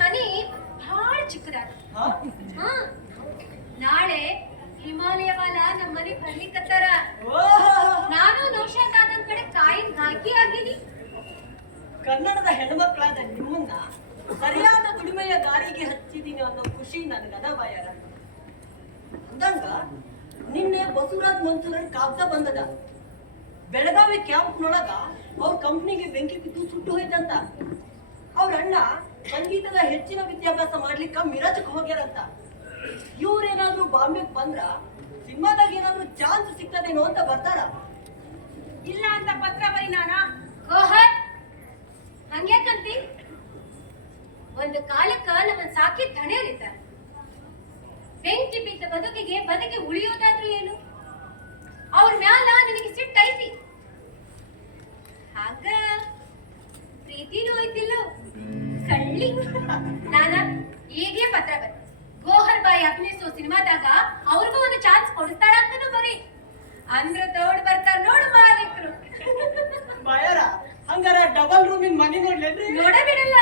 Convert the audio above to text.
ಕನಿ ಬಹಳ ಚಿಕ್ಕದಾಗ. ಹಾ? ನಾಳೆ ಹಿಮಾಲಯವಲ ನಮ್ಮ ಮನೆ ಬರ್ಲಿಕ್ಕತ್ತಾರ ನಾನು ನೌಶಾದ್ ಕಡೆ ಕಾಯಿ ಹಾಕಿ ಆಗಿನಿ ಕನ್ನಡದ ಹೆಣ್ಮಕ್ಳಾದ ನಿಮ್ಮನ್ನ ಸರಿಯಾದ ದುಡಿಮೆಯ ದಾರಿಗೆ ಹಚ್ಚಿದೀನಿ ಅನ್ನೋ ಖುಷಿ ನನಗದ ಬಾಯಾರ ಅಂದಂಗ ನಿನ್ನೆ ಬಸವರಾಜ್ ಮನ್ಸೂರನ್ ಕಾಬ್ದ ಬಂದದ. ಬೆಳಗಾವಿ ಕ್ಯಾಂಪ್ನೊಳಗ ಅವ್ರ ಕಂಪ್ನಿಗೆ ಬೆಂಕಿ ಬಿದ್ದು ಸುಟ್ಟು ಹೋಯ್ತಂತ. ಅವ್ರ ಅಣ್ಣ ಸಂಗೀತದ ಹೆಚ್ಚಿನ ವಿದ್ಯಾಭ್ಯಾಸ ಮಾಡ್ಲಿಕ್ಕೆ ಮಿರಜಕ್ ಹೋಗ್ಯಾರಂತ. ಇವ್ರೇನಾದ್ರೂ ಬಾಂಬೆಗ್ ಬಂದ್ರ ಸಿನಿಮಾದಾಗ ಏನಾದ್ರೂ ಚಾನ್ಸ್ ಸಿಗ್ತದೇನೋ ಅಂತ ಬರ್ತಾರ. ಇಲ್ಲ ಅಂತ ಪತ್ರ ಬರಿ ನಾನ? ಗೋಹರ್ ಹಂಗ್ಯಾಕಂತಿ ಒಂದು ಕಾಲಕ್ಕ ನಮ್ಮನ್ ಸಾಕಿದ್ ಧಣಿಯರಿದ್ದ ಬೆಂಕಿ ಬಿದ್ದ ಬದುಕಿಗೆ ಬದುಕಿ ಉಳಿಯೋದಾದ್ರೂ ಏನು? ಅವ್ರ ಮ್ಯಾಲ ನಿನಗೆ ಸಿಟ್ಟೈತಿ ಹಾಗ, ಪ್ರೀತಿನೂ ಐತಿಲ್ಲ? ಕಳ್ಳಿ ನಾನ ಈಗೇ ಪತ್ರ ಬರ್. ಗೋಹರ್ ಬಾಯಿ ಅಭಿನಯಿಸೋ ಸಿನಿಮಾದಾಗ ಅವ್ರಿಗೂ ಒಂದು ಚಾನ್ಸ್ ಕೊಡಿಸ್ತಾಳ ಅಂತಾನು ಬರೀ. ಅಂದ್ರ ತಗೊಂಡ್ ಬರ್ತಾರ ನೋಡು ಮಾಲೀಕರು. ಬಾಯಾರ ಹಂಗಾರ ಡಬಲ್ ರೂಮಿನ ಮನೆ ನೋಡ್ಲೇನ್ರಿ? ನೋಡೇ ಬಿಡಲ್ಲ.